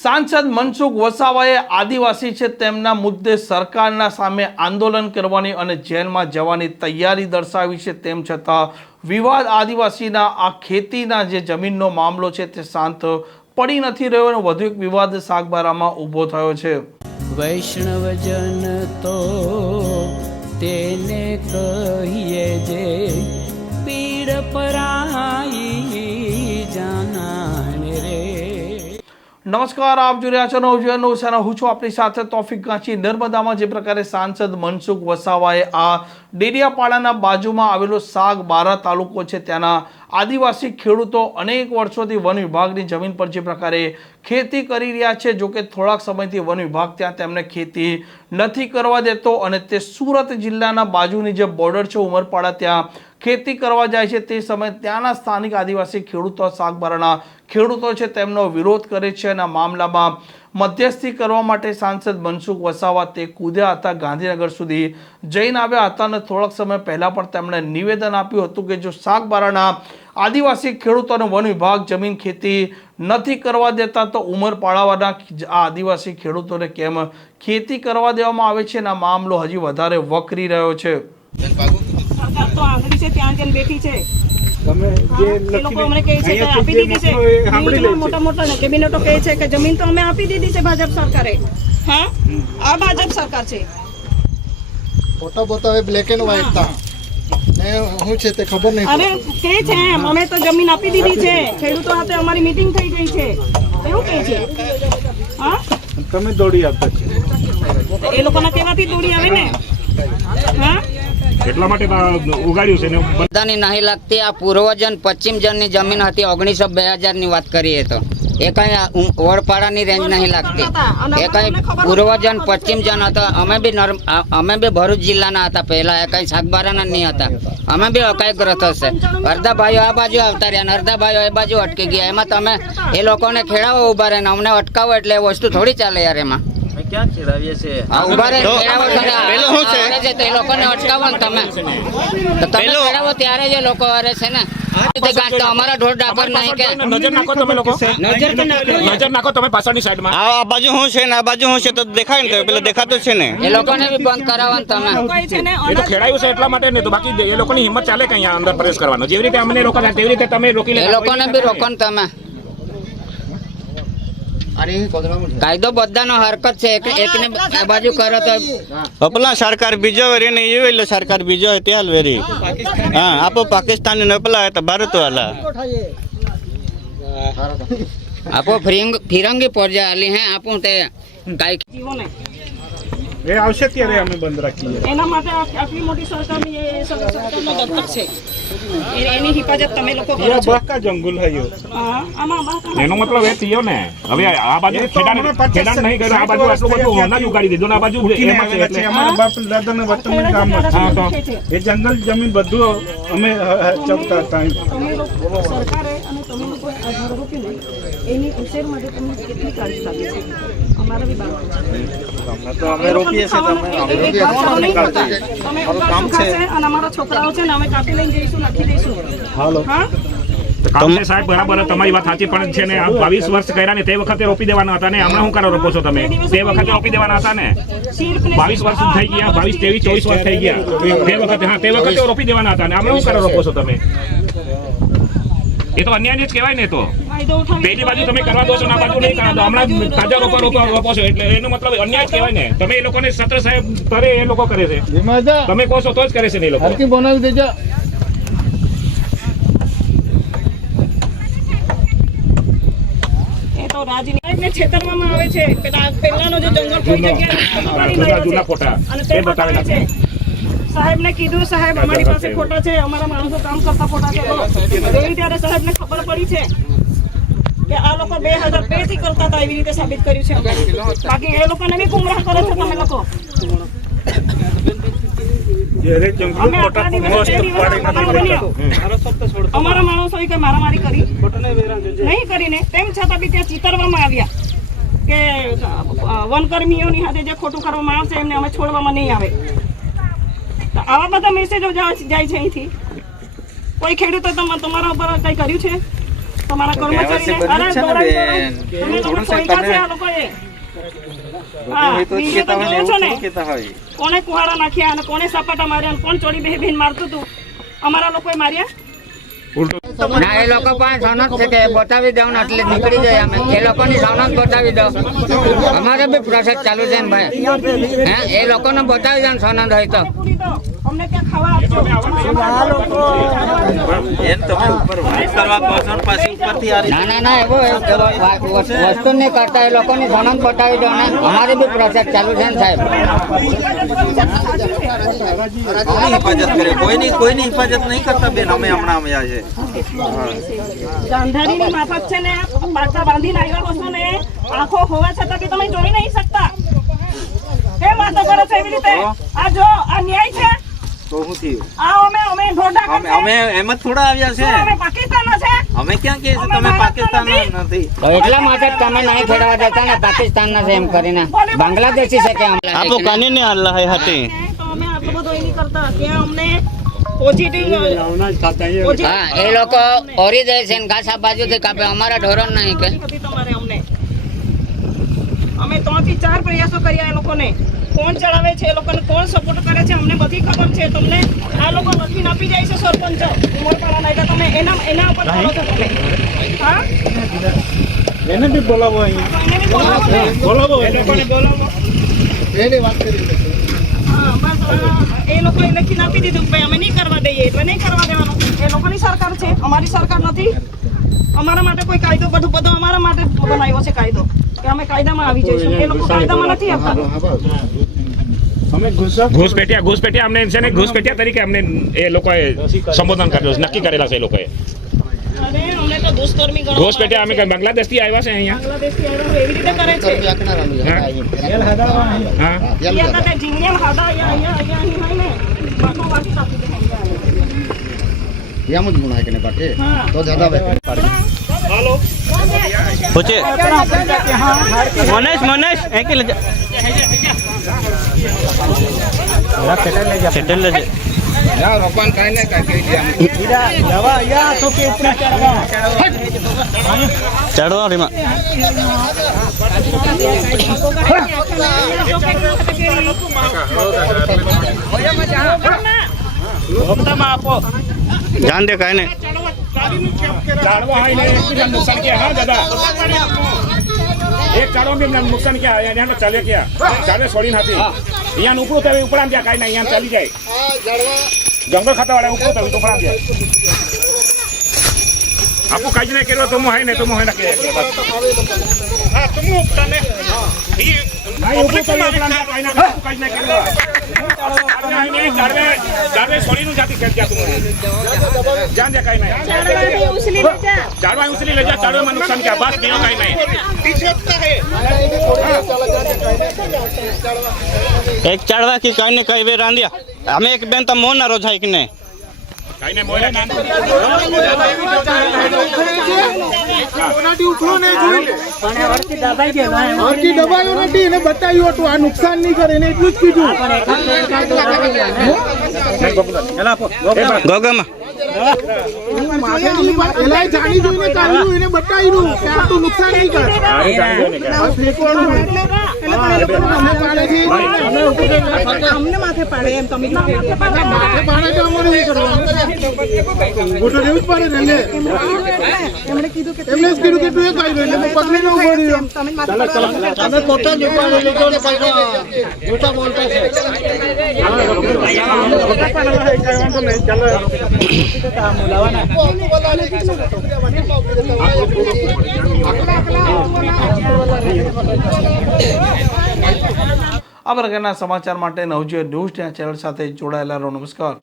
सांसद मनसुख वसावाए आदिवासी छे तेमना मुद्दे सरकारना सामे आंदोलन करवानी अने जेलमां जवानी तैयारी दर्शावी छे। तेम छतां विवाद आदिवासीना आ खेतीना जे जमीननो मामलो छे ते शांत पड़ी नथी रह्यो अने वधु एक विवाद सागबारामां ऊभो थयो छे। वैष्णवजन तो तेने कहिए जे पीड़ पराई जाना रे। नमस्कार, आप जो रह्या छो नवजीवन नवसेना। हूँ छुं आपणी साथे तौफिक गांची। नर्मदामां जे प्रकारे सांसद मनसुख वसावाए आ डेडियापाड़ाना बाजुमां आवेलो सागबारा तालुको छे त्याना आदिवासी खेडूतो अनेक वर्षोथी वन विभागनी जमीन पर जे प्रकारे खेती करी रह्या छे। जो कि थोड़ाक समयथी वन विभाग त्यां तेमने खेती नथी करवा देतो अने ते सूरत जिल्लाना बाजुनी जे बॉर्डर छे उमरपाड़ा त्यां खेती करवा जाय छे। ते समय त्याना स्थानिक आदिवासी खेडूतो सागबाराना खेडूतो छे तेमनो विरोध करे छे अने मामलामां मध्यस्थी करवा माटे सांसद मनसुख वसावा ते कूद्या हता, गांधीनगर सुधी जईने आव्या हता अने थोड़ाक समय पहला पण तेमणे निवेदन आप्युं हतुं के जो सागबाराना आदिवासी खेडूतोने वन विभाग जमीन खेती नथी करवा देता तो उमरपाड़ावाना आदिवासी खेडूतोने केम खेती करवा देवामां आवे छे अने मामलो हजी वधारे वकरी रह्यो छे। सरकार तो आंगળી છે ત્યાં જઈને બેઠી છે। તમે જે એ લોકો અમને કહે છે કે આપી દીધી છે, મોટા મોટા કેબિનેટો કહે છે કે જમીન તો અમે આપી દીધી છે ભાજપ સરકારે। હા, આ ભાજપ સરકાર છે। ફોટો બતાવે બ્લેક એન્ડ વ્હાઈટ તા ને હું છે તે ખબર નહીં। અરે કહે છે અમે તો જમીન આપી દીધી છે, ખેડૂતો સાથે અમારી મીટિંગ થઈ ગઈ છે એવું કહે છે। હા, તમે દોડી આપતા છે એ લોકોના કહેવાથી દોડી આવે ને। હા, એટલા માટે ઉગાડ્યું છે ને બધાની નહીં લાગતી। આ પૂર્વજન પશ્ચિમ જનની જમીન હતી 1900-2000 ની વાત કરીએ તો એ કઈ વડપાડાની રેન્જ નહીં લાગતી। એ કઈ પૂર્વજન પશ્ચિમ જન હતા। અમે બી ભરૂચ જિલ્લાના હતા પહેલા। એ કઈ સાગબારાના નહીં હતા। અમે બી અકાયગ્રસ્ત હશે। અડધા ભાઈઓ આ બાજુ આવતા રહ્યા અને અડધા ભાઈઓ એ બાજુ અટકી ગયા। એમાં તમે એ લોકોને ખેડાવો ઉભા રહે ને અમને અટકાવો એટલે એ વસ્તુ થોડી ચાલે યાર। એમાં ક્યાં ખેડાવીએ છે ઉભા રહે એ લોકોને અટકાવો ને તમે ખેડાવો ત્યારે જે લોકો અરે છે ને અમારા ઢોર ડાબર નહીં કે નજર નાખો તમે લોકો, નજર નાખો તમે પાછળની સાઈડમાં। આ બાજુ હું છે ને આ બાજુ હું છે તો દેખાય ને, પેલો દેખાતો છે ને। એ લોકોને બી બંધ કરાવો ને તમે। એ તો ખેડાયું છે એટલા માટે ને, તો બાકી એ લોકોની હિંમત ચાલે કે અહીંયા અંદર પ્રવેશ કરવાનો। જેવી રીતે અમને રોકો તેવી રીતે તમે રોકી લે। એ લોકોને બી રોકો ને તમે। કાયદો બધાનો હરકત છે। એકને આ બાજુ કરો તો અપલા સરકાર બીજો વેરી ને એ વેલો સરકાર બીજો ત્યાલ વેરી। હા, આપો પાકિસ્તાન ને અપલા તો ભારત વાલા આપો ફિરંગી પડજા આલી હે આપો તે કાઈ જીવોને એ આવશે ત્યારે અમે બંધ રાખીએ। એના માટે આટલી મોટી સરકારની એ સરકારનો દત્તક છે। એની હિફાજત તમે લોકો કરો છો। બાકા જંગલ હયો હા, આમાં એનો મતલબ એ થયો ને, હવે આ બાજુ ખેડાણ નહીં કર્યું, આ બાજુ આટલું બધું અનાજ ઉગાડી દીધું ને આ બાજુ એમાં છે એટલે અમારા બાપ દાદાના વતનનું ગામ હતું। એ જંગલ જમીન બધું અમે ચપતા હતા। તમે લોકો સરકારે અને તમે લોકો આ ઝાડ રોપીને એની ઉછેર માટે તમે કેટલી કાળજી રાખી છે? અમારા બી બાળકો તો અમે રોપીએ છીએ તમે કામ છે અને અમારા છોકરાઓ છે ને અમે કાપી લઈને જઈશું, નાખી દઈશું। હાલો હા, તમને સાહેબ બરાબર તમારી વાત સાચી પણ છે ને, આ 22 વર્ષ કર્યા ને તે વખતે રોપી દેવાના હતા ને હમણાં શું કરો રોપો છો તમે? તે વખતે રોપી દેવાના હતા ને। 22 વર્ષ થઈ ગયા, 22, 23, 24 વર્ષ થઈ ગયા તે વખતે। હા, તે વખતે રોપી દેવાના હતા ને હમણાં શું કરો રોપો છો તમે? એ તો અન્યાય જ કહેવાય ને। તો પેલી બાજુ તમે કરવા દો છો ને આ બાજુ નહીં કરવા દો, હમણાં તાજા રોપો છો એટલે એનો મતલબ અન્યાય જ કહેવાય ને। તમે એ લોકોને સત્ર સાહેબ કરે એ લોકો કરે છે, તમે કહો છો તો જ કરે છે ને એ લોકો। બનાવી દેજો। રાજનીતિને છેતરવામાં આવે છે। પહેલાનો જે જંગલ કોઈ જગ્યાએ જૂના ફોટા એ બતાવેલા છે। સાહેબને કીધું, સાહેબ અમારી પાસે ફોટા છે, અમારા માણસો કામ કરતા ફોટા છે। જોયું ત્યારે સાહેબને ખબર પડી છે કે આ લોકો 2002 થી કરતા હતા, એવી રીતે સાબિત કર્યું છે। બાકી એ લોકોને બી ગુમરાહ કરો છો તમે લોકો। અમારા માણસો કે મારામારી કરી નહીં કરીને તેમ છતાં બી ત્યાં ચિતરવામાં આવ્યા કે વનકર્મીઓની સાથે જે ખોટું કરવામાં આવશે એમને અમે છોડવામાં નહીં આવે। તો આવા બધા મેસેજો જાય છે અહીંથી। કોઈ ખેડૂતો તમારા ઉપર કઈ કર્યું છે? તમારા કર્મચારીને અરે દોડાવી તમે લોકો ચોઈકા છે આ લોકોએ. હા, બીજું તો જોવો છો ને કોને કુહાડા નાખ્યા અને કોને સપાટા માર્યા અને કોણ ચોરી બેહીને મારતું હતું. અમારા લોકોએ માર્યા. ના એ લોકો પાસે સનદ છે કે બતાવી દઉં ને એટલે નીકળી જાય અમે એ લોકોની સનદ બતાવી દઉં અમારે બી પ્રોસેસ ચાલુ છે ને ભાઈ હે એ લોકોને બતાવી દઉં સનદ હોય તો પૂરી દો. અમને ત્યાં ખાવા આપજો. ના એવો વસ્તુ નહીં કરતા એ લોકોની સનદ બતાવી દો ને અમારે બી પ્રોસેસ ચાલુ છે ને સાહેબ કોઈની હિફાજત નહીં કરતા બેન અમે હમણાં આવ્યા છે અંધારીની માફક છે ને પાછા બાંધીને આવ્યા છો ને આંખો હોવા છતાં બી તમે જોઈ નહીં શકતા. કેમ વાતો કરો છો એવી રીતે? આ જો આ ન્યાય છે. તો શું થયું આ અમે ઢોંઢા કરશે. અમે એમ જ થોડા આવ્યા છે અમે પાકિસ્તાનના છે. અમે ક્યાં કહીએ છીએ તમે પાકિસ્તાન નથી તો એટલા માટે જ તમે નહીં ખેડવા દેતા ને પાકિસ્તાનના છે એમ કરીને બાંગ્લાદેશી છે કે આપો કાની ને અલ્લાહ હતી તો અમે આટલું બધું એ નહીં કરતા. ત્યાં અમને પોઝિટિવ હા એ લોકો ઓરી દે છે ને ઘાસ આ બાજુથી કાપે અમારા ઢોરણ નહીં કે તમારે અમને અમે 3 થી 4 પ્રયાસો કર્યા એ લોકોને. કોણ ચડાવે છે એ લોકોને કોણ સપોર્ટ કરે છે અમને બધી ખબર છે. તમને આ લોકો લખીને આપી જાય છે સરપંચ ઉમરપાડાના એટલે તમે એના ઉપર કરો છો તમે. હા એને બી બોલાવો અહીં એને બી બોલાવો ને. બોલાવો એ લોકોને બોલાવો હા બસ એ લોકોએ લખીને આપી દીધું કે ભાઈ અમે નહીં કરવા દઈએ એટલે નહીં કરવા દેવાનું. એ લોકોની સરકાર છે અમારી સરકાર નથી. અમારા માટે કોઈ કાયદો બધો અમારા માટે બનાવ્યો છે કાયદો કે અમે કાયદામાં આવી જઈશું. એ લોકો કાયદામાં નથી આવતા. અમે ઘૂસપેટિયા અમને છે ને ઘૂસપેટિયા તરીકે અમને એ લોકોએ સંબોધન કરેલું છે નક્કી કરેલા છે એ લોકોએ અરે અમને તો દુષ્કર્મી ગણો. ઘૂસપેટિયા અમે બાંગ્લાદેશથી આવ્યા છે અહીંયા બાંગ્લાદેશથી આવ્યા એવી રીતે કરે છે. હા અહીંયા તો જીવણીમાં હાડા અહીંયા અહીં હોય ને બાટો બાકી કાપી દે. હા. પૂછે મનેશ એકી લેજે સેટલ લેજે ચડવા રીમાં જાન દે કાંઈ નહીં ઝાડવા હોય ને એકબીજાને નુકસાન ક્યાં હા દાદા એક ઝાડવા બી એમને નુકસાન ક્યાં અહીંયા ચાલે ક્યાં ઝાડે છોડીને હતી અહીંયા ઉપડું થયું ઉપડામ ત્યાં કાંઈ નહીં અહીંયા ચાલી જાય જંગલ ખાતાવાળા ઉપડું થયું ઉપડામ જાય આપો કાંઈ જ નહીં કર્યો તો હોય ને તો હોય ના કે હા તો હું ઉપતા ને ઉપડું થયું ઉપડામ ત્યાં કાંઈ ના કાંઈ જ નહીં કર્યો ઝાડવે છોડીનું જાતી ક્યાં તું જાન દે કાંઈ નહીં ઝાડવા ઉછલી લેજા ઝાડવામાં નુકસાન ક્યાં બસ બીજો કાંઈ નહીં એક ચડવા की कहीं ने कहीं वे रांधिया हमें एक बेन तो मोन ना रोज है कि नहीं કાંઈ નહીં મોયલા દબાયો નથી એને બતાવ્યું હતું આ નુકસાન નહીં કરે એને એટલું જ કીધું गोगा એલા જાણી જોઈને કાઢ્યું એને બતાવ્યું કે આટલું નુકસાન નહીં કરે અમને માથે પાડે એમ તમે માથે પાડે તો અમારે નહીં કરવાનું ગોઠો લેવું જ પડે ને એમણે કીધું કે એમને જ કીધું કે તું એ કાઢ્યું એટલે પકડી ન ઉભો તમે માથે તમે પોતા જ ઉપાડી લીધો ને પાછા જૂઠા બોલતા છે આ પ્રકારના સમાચાર માટે નવજીવન ન્યૂઝ ચેનલ સાથે જોડાયેલા રહો. નમસ્કાર.